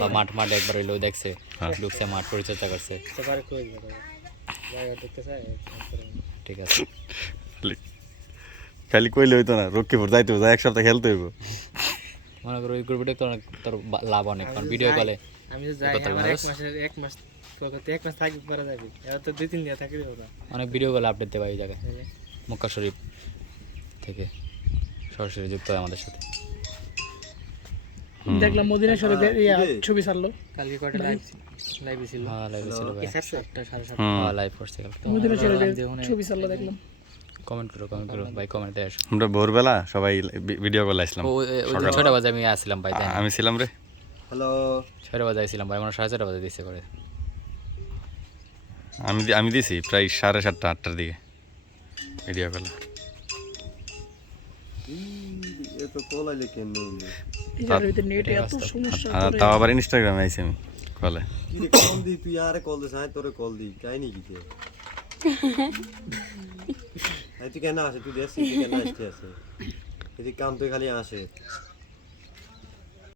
বা মাঠে একবার হইলেও দেখছে, ঢুকছে মাঠ পরিচর্যা করছে। ঠিক আছে, খালি কইলে হইতো না, রক্ষীপুর যাইতে হবে, এক সপ্তাহ খেলতে হইব। মনে করো ওই গ্রুপে তো অনেক তোর লাভ অনেক, কারণ ভিডিও কলে আমি তো যাই আমার এক মাস থাকি পরে যাবি, এবার তো 2-3 দিন থাকি দেবো। অনেক ভিডিও কলে আপডেট দেওয়া এই জায়গায়। মক্কা শরীফ থেকে সরাসরি যুক্ত হয় আমাদের সাথে। দেখলাম মদিনা শরীফের ছবি ছাড়লো কালকে কয়টা লাইভ ছিল? হ্যাঁ লাইভ ছিল ভাই, 7টা 7:30। হ্যাঁ লাইভ করছে কালকে। মদিনা শরীফের ছবি ছাড়লো দেখলাম। কমেন্ট করো ভাই, কমেন্ট দেয়। আমরা ভোরবেলা সবাই ভিডিও কল আসলাম। ওই 6টা বাজে আমি আসছিলাম ভাই, তাই না? আমি ছিলাম রে। হ্যালো 6টা বাজে আসছিলাম ভাই, আমার 4:30 বাজে দিচ্ছে করে। আমি দিছি প্রায় 7:30 8টার দিকে ভিডিও কল। এ তো কল আইলে কেন হইলো এই জায়গাতে নেটে এত সমস্যা করে। তাও আবার ইনস্টাগ্রামে আইছি আমি কলে। কি রে কল দি, তুই আরে কল দিস, আমি তোরে কল দি, কাহিনী কি তে? তুই কেন আসে, তুই দেখ তুই কেন আসতে আছে, এদিকে কাম তুই খালি আসে।